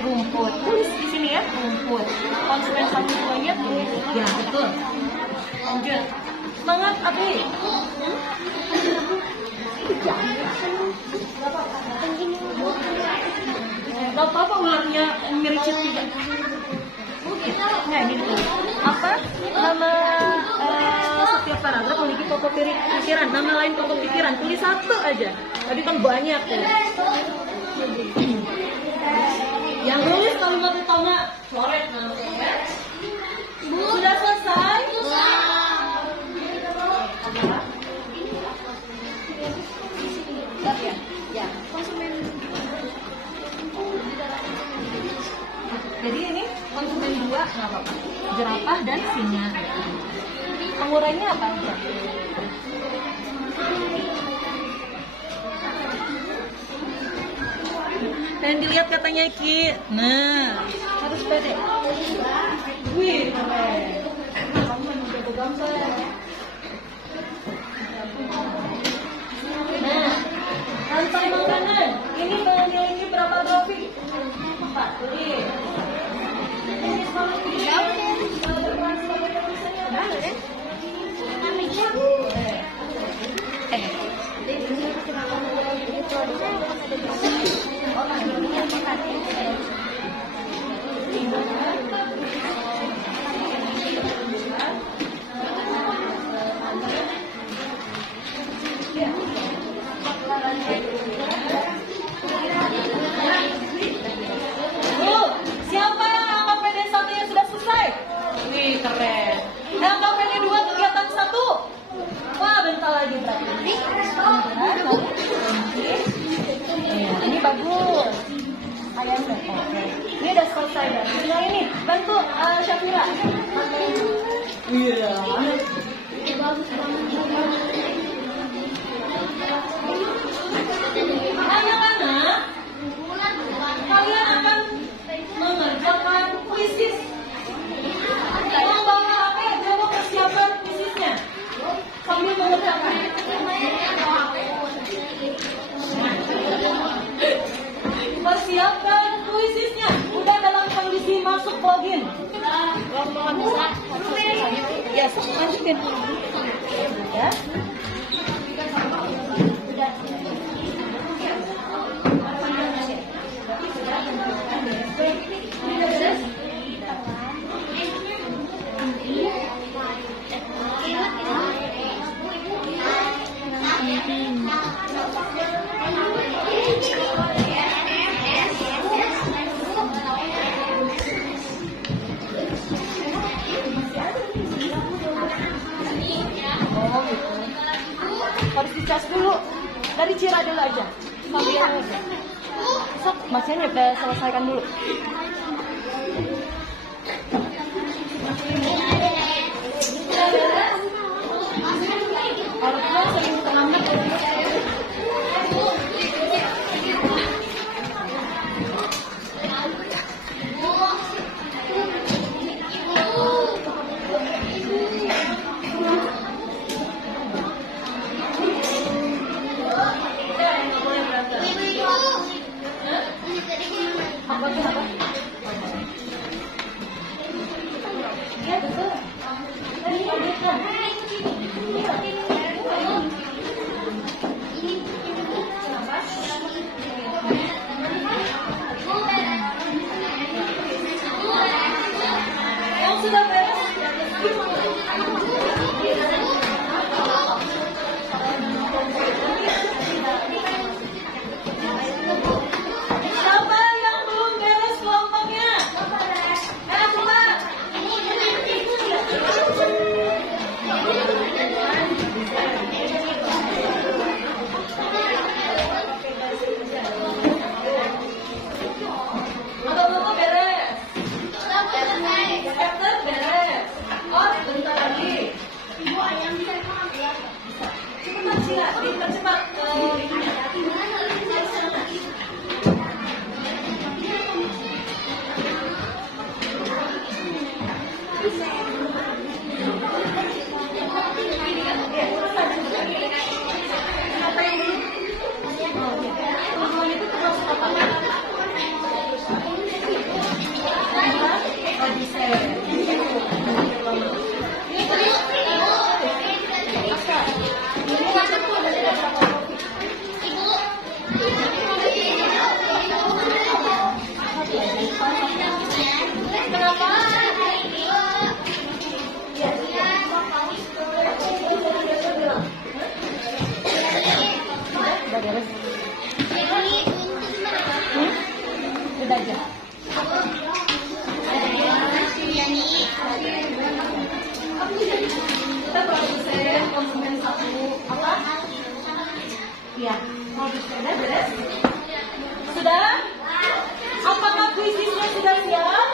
Rumput. Tulis di sini ya, rumput. Konsumen satu duanya? Ya, betul. Lanjut. Semangat, Abi. Gak apa-apa ularnya ngericit juga. Nah, gitu. Apa? Nama setiap paragraf memiliki pokok pikiran. Nama lain pokok pikiran. Tulis satu aja. Tadi kan banyak tuh. Yang nulis kalimat utama coret namanya. Sudah selesai? Ya. Jadi ini konsumen 2 nggak apa-apa. Jerapah dan singa. Pengurainya apa aja? Dan dilihat katanya Ki. Nah, harus pede. Wih, keren. Kamu memang jago gambar. Nah, rantai makanan. Ini memiliki berapa trofi? 4. Tulis. Siapa yang anggap PD 1 yang sudah selesai? Wih, keren. Yang anggap PD 2 kegiatan 1? Wah, bentar lagi berarti. Ini bagus. Ayam deh. Oke. Ini udah selesai dah. Nah ini bantu Syafira. Iya. Anak-anak, kalian akan mengerjakan kuisis. Yang bawa HP, coba persiapan kuisisnya sambil mengerjakan. Persiapkan kuisisnya. Udah dalam kondisi masuk login. Ya, lanjutin. Ya. Harus dicas dulu. Dari Cira dulu aja. Sok, masnya udah selesaikan dulu. Harusnya sering terlambat. sudah beres? Siapa yang belum beres kelompoknya? Coba. Bapak-bapak beres? Chapter beres? Oh, bentar lagi. Ibu ayam bisa ya? Cepat sila, cepat. Udah aja. Kita produsen konsumen satu apa? Iya, produsen beres. Sudah? Apakah kuisisnya sudah siap?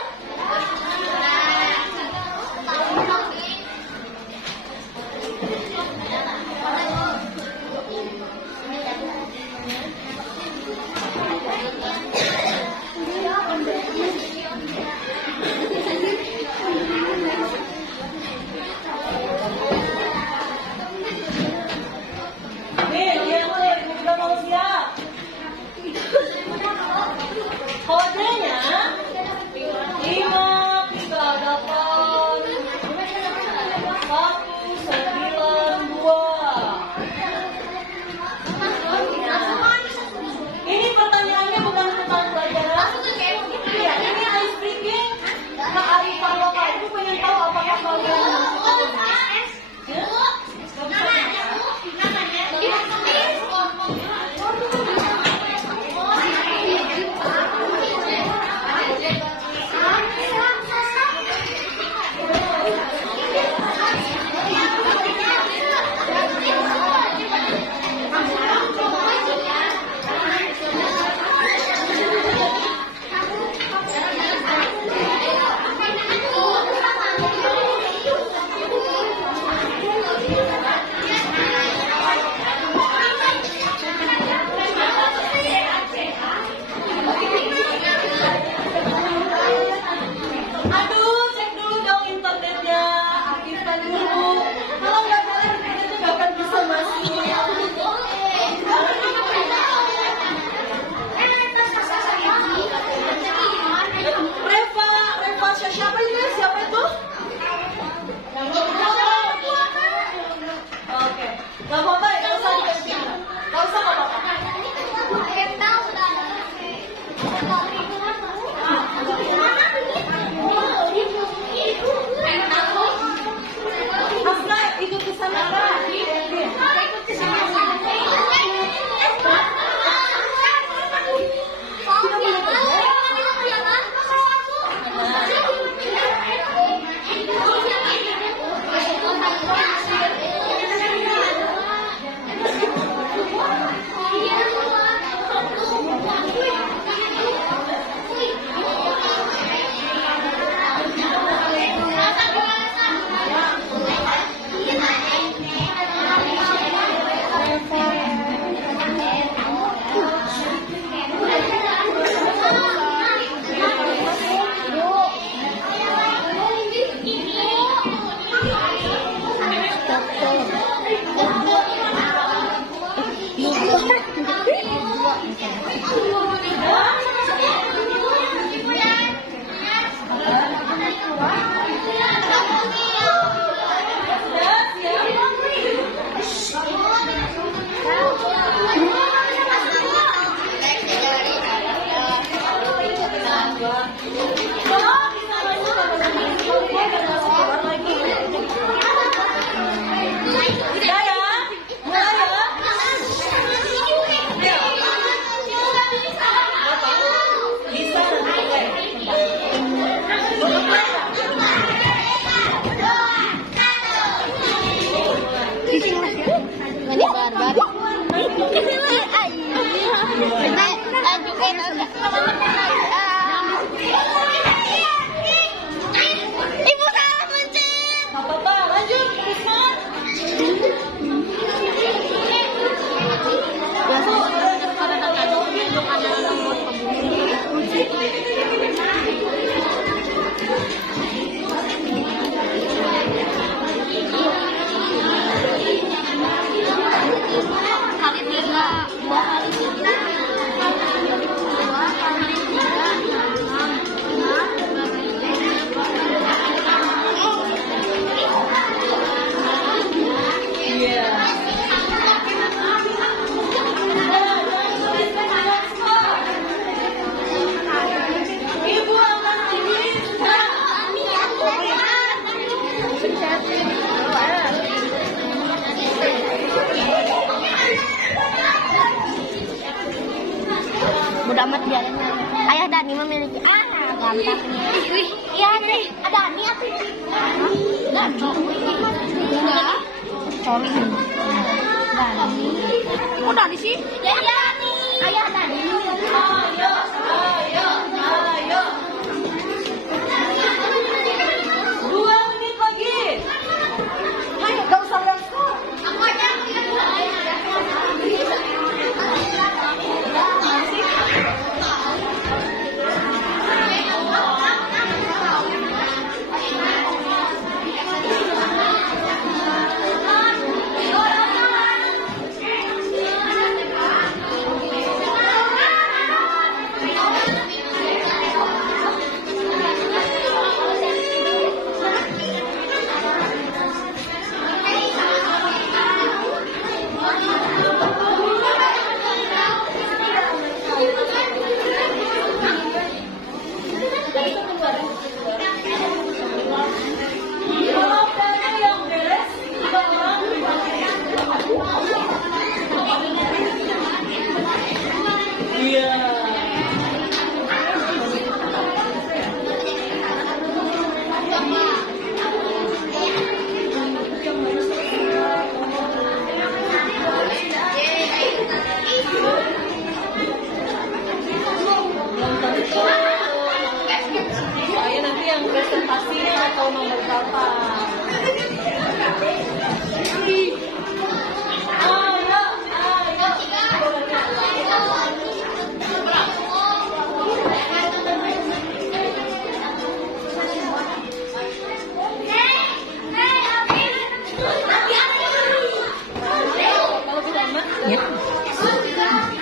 pantatnya. Iya deh, ada Ani apa? Enggak. Coli. Dani. Kok Dani sih? Ya Dani. Ayah Dani. Ayo, ayo, ayo. 2 menit lagi. Ayo, gak usah lihat skor. Aku aja. Saya nanti yang presentasinya atau nomor berapa? Kalau bisa Mas? Ya. Ibu, hentikan.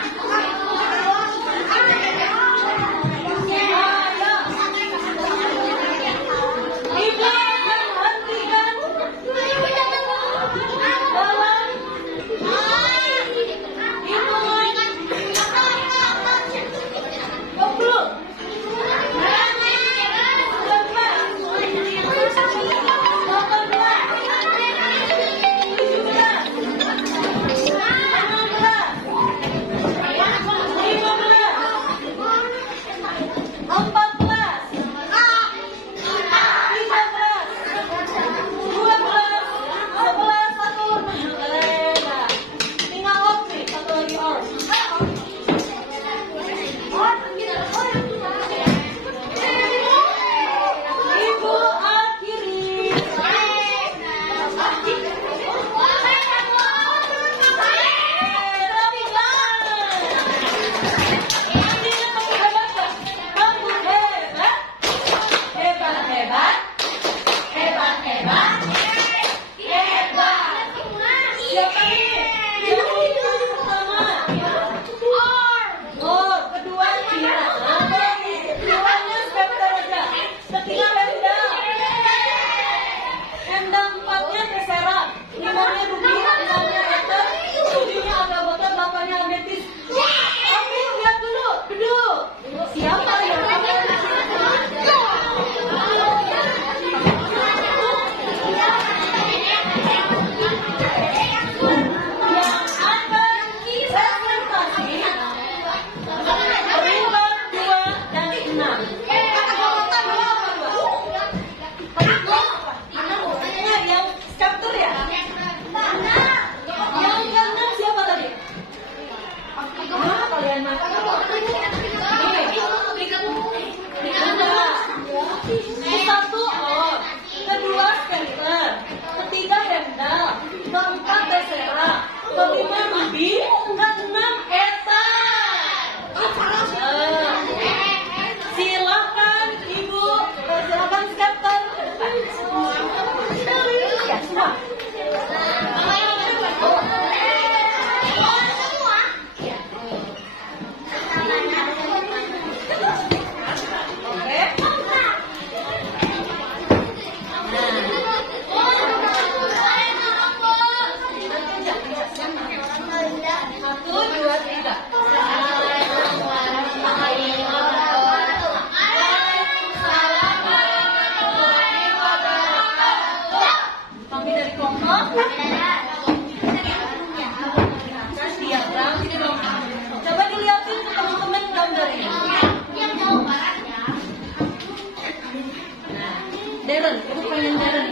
Darren, ibu pengen Darren.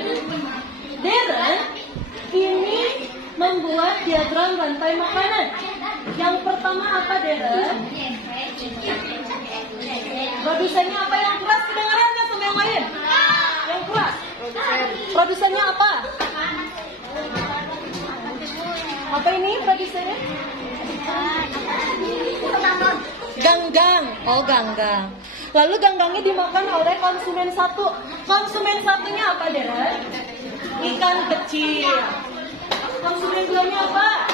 Darren ini membuat diagram rantai makanan. Yang pertama apa, Darren? Produsennya apa yang keras? Kedengaran nggak sama yang lain? Yang keras. Produsennya apa? Apa ini produsennya? Ganggang. Oh, ganggang. Lalu ganggangnya dimakan oleh konsumen satu. Konsumen satunya apa, Deren? Ikan kecil. Konsumen duanya apa?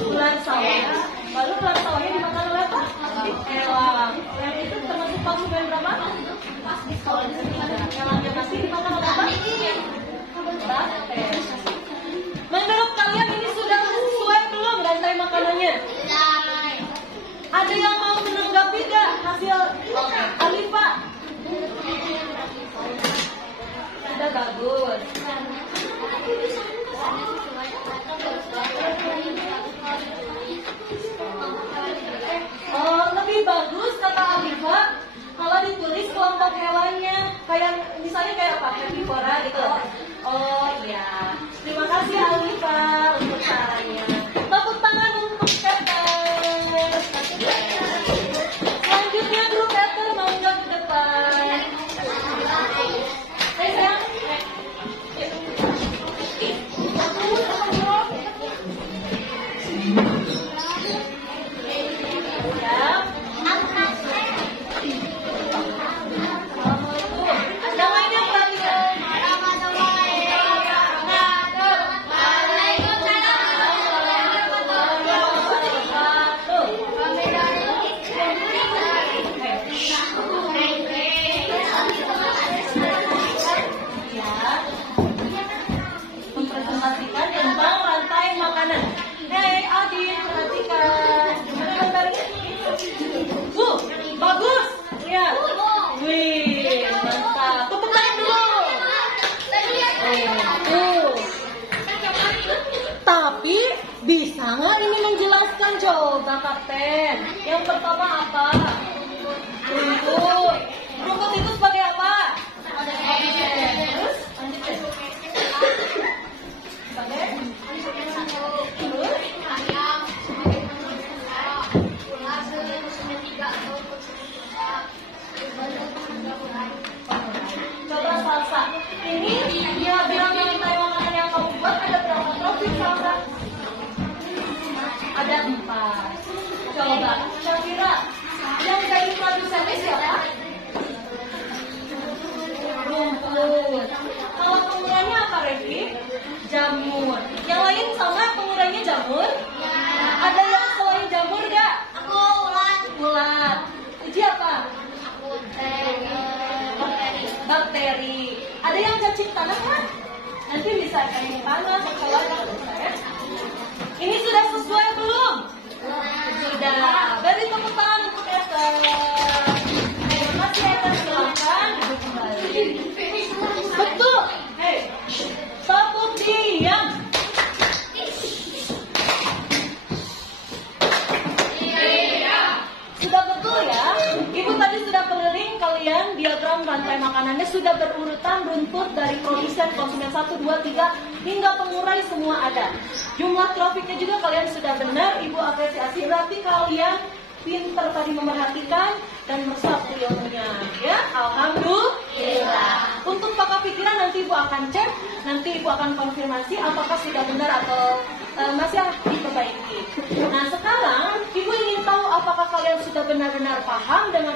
Ular sawah. Lalu ular sawahnya dimakan oleh apa? Elang. Yang itu termasuk konsumen berapa? Elangnya masih dimakan oleh apa? Bakteri. Menurut kalian ini sudah sesuai belum rantai makanannya? Ada yang mau menanggapi gak hasil Alifa? Sudah bagus. Lebih bagus kata Alifa kalau ditulis kelompok hewannya. Kayak misalnya kayak apa? Herbivora gitu. Oh iya. Terima kasih Alifa untuk caranya. Tepuk tangan untuk Peter. Selanjutnya grup Peter mangga ke depan. Hai sayang. Mempresentasikan tentang rantai makanan. Hei Adin, perhatikan. Gimana gambarnya? Bagus. Lihat. Wih, mantap. Tepuk tangan dulu. Tapi bisa nggak ini menjelaskan coba Kapten? Yang pertama apa? Rumput. Rumput itu sebagai apa? Terus? Coba salsa. Ini dia bilang yang rantai makanan yang kamu buat ada berapa tropik salsa? Ada 4. Coba, Syafira, yang jadi produsennya siapa? Rumput. Kalau pengurainya apa, Revi? Jamur. Yang lain sama pengurainya jamur? Ada yang selain jamur nggak? Aku ulat. Ulat. Uji apa? Bakteri. Ada yang cacing tanah kan? Nanti bisa cacing tanah, kalau ada ya. Ini sudah sesuai belum? Sudah. Beri tepuk tangan untuk Esther. Terima kasih Esther, silakan duduk kembali. Betul. Hei, tepuk diam. Sudah betul ya? Ibu tadi sudah keliling kalian diagram rantai makanannya sudah berurutan rumput dari produsen, konsumen 1, 2, 3 hingga pengurai semua ada. Jumlah trofiknya juga kalian sudah benar, Ibu apresiasi. Berarti kalian pinter tadi memerhatikan dan meresapi ilmunya. Ya, alhamdulillah. Untuk pokok pikiran nanti Ibu akan cek, nanti Ibu akan konfirmasi apakah sudah benar atau masih harus diperbaiki. Nah, sekarang Ibu ingin tahu apakah kalian sudah benar-benar paham dengan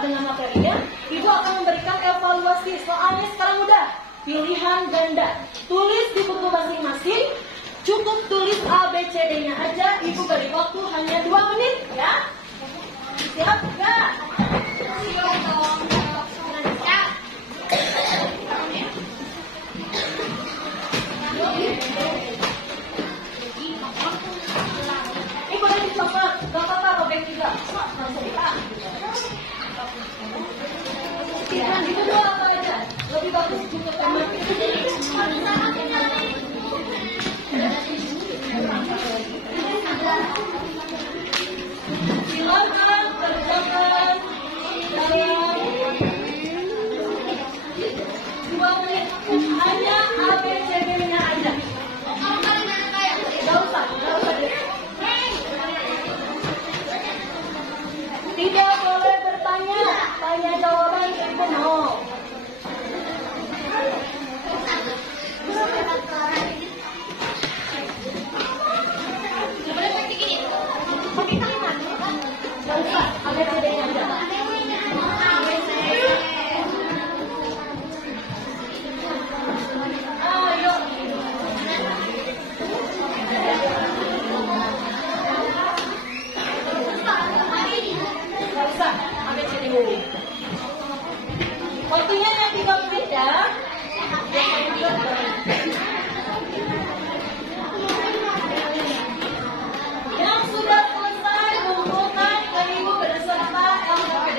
dengan materinya. Ibu akan memberikan evaluasi. Soalnya sekarang udah pilihan ganda. Tulis di buku masing-masing. Cukup tulis ABCD-nya aja. Ibu beri waktu hanya 2 menit ya. Siap nggak? Ibu lagi coklat, gak apa-apa robek juga. Pilihan itu 2 apa aja? Lebih bagus cukup tema. Silakan kerjakan. No. Pakai tangan. Gak usah, ABCD-nya aja. Ayo. Gak usah, ABCD dulu. Waktunya nanti 3 menit ya. Yang sudah selesai kumpulkan ke ibu beserta LKPD.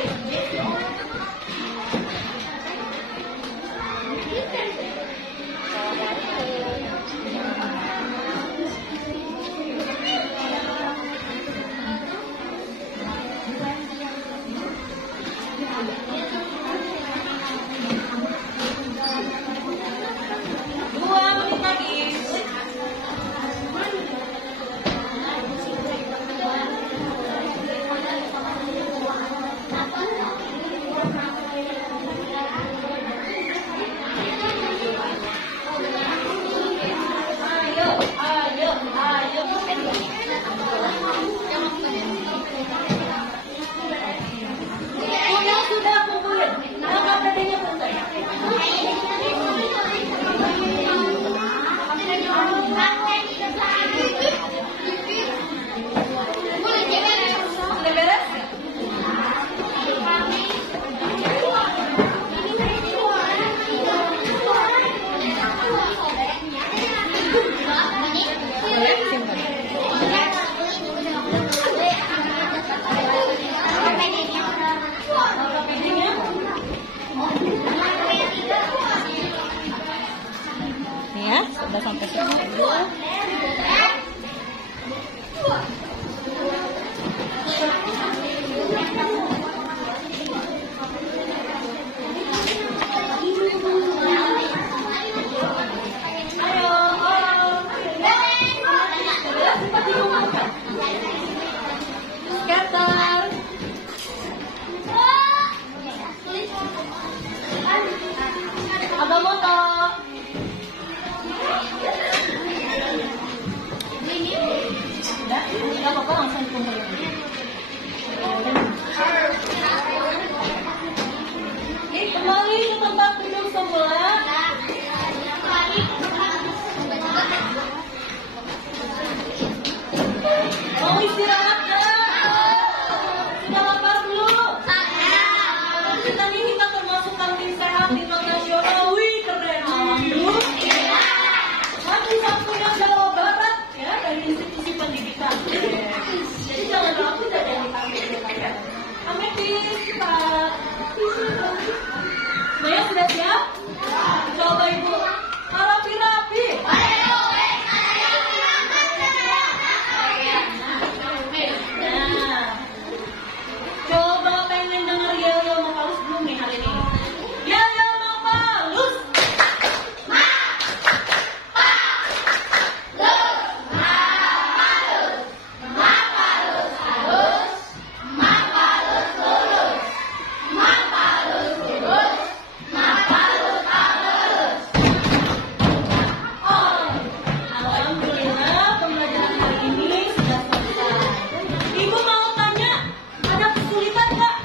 Sudah kumpulin, LKPD-nya kumpulin. Udah beres? Nih ya, sudah sampai sini. Ayo, cepat dikumpulkan. Scatter. Abang moto. Udah, nggak apa-apa langsung dikumpulin. Kembali ke tempat duduk semula. Mau istirahat nggak? Sudah lapar belum? Kita nih kita termasuk tim sehat tingkat nasional. Wih keren. Nanti satunya Jawa Barat ya dari institusi pendidikan. Jadi jangan ragu dan yang dipakai. Ametis kita. Maya sudah siap? Coba ibu. Rapi-rapi. Nah, coba pengen denger Yel Mapalus belum nih hari ini? Yel Mapalus. Alhamdulillah pembelajaran hari ini sudah selesai. Ibu mau tanya, ada kesulitan nggak?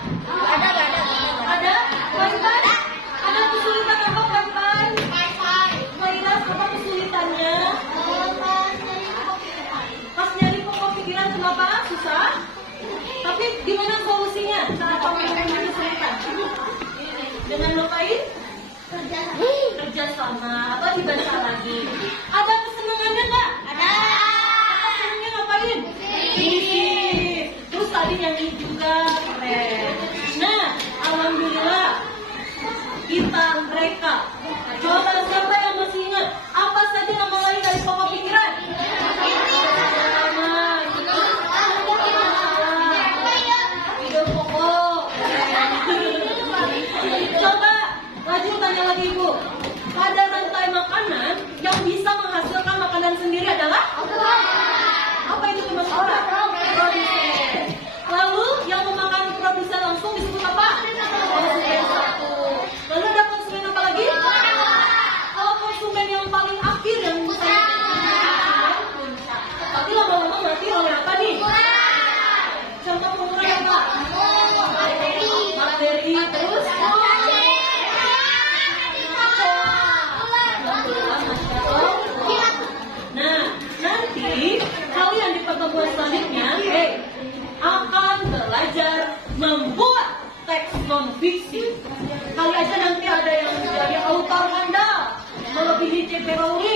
Ada. Pai-pai? Ada kesulitan apa Pai-pai? Mairas, apa kesulitannya? Pas nyari pokok pikiran kenapa? Susah? Tapi gimana solusinya? Cara kamu menghadapi kesulitan? Dengan ngapain? Kerja sama atau dibaca lagi. Ada kesenangannya nggak? Ada. Senangnya ngapain? Isi. Terus tadi nyanyi juga keren. Nah, alhamdulillah kita mereka. Coba siapa yang masih ingat apa saja nama lain dari pokok pikiran? Pertama, ide pokok. Coba laju tanya lagi ibu. Pada rantai makanan yang bisa menghasilkan makanan sendiri adalah apa itu termasuk produsen. Lalu yang memakan produsen langsung disebut apa? Produsen satu. Mauli.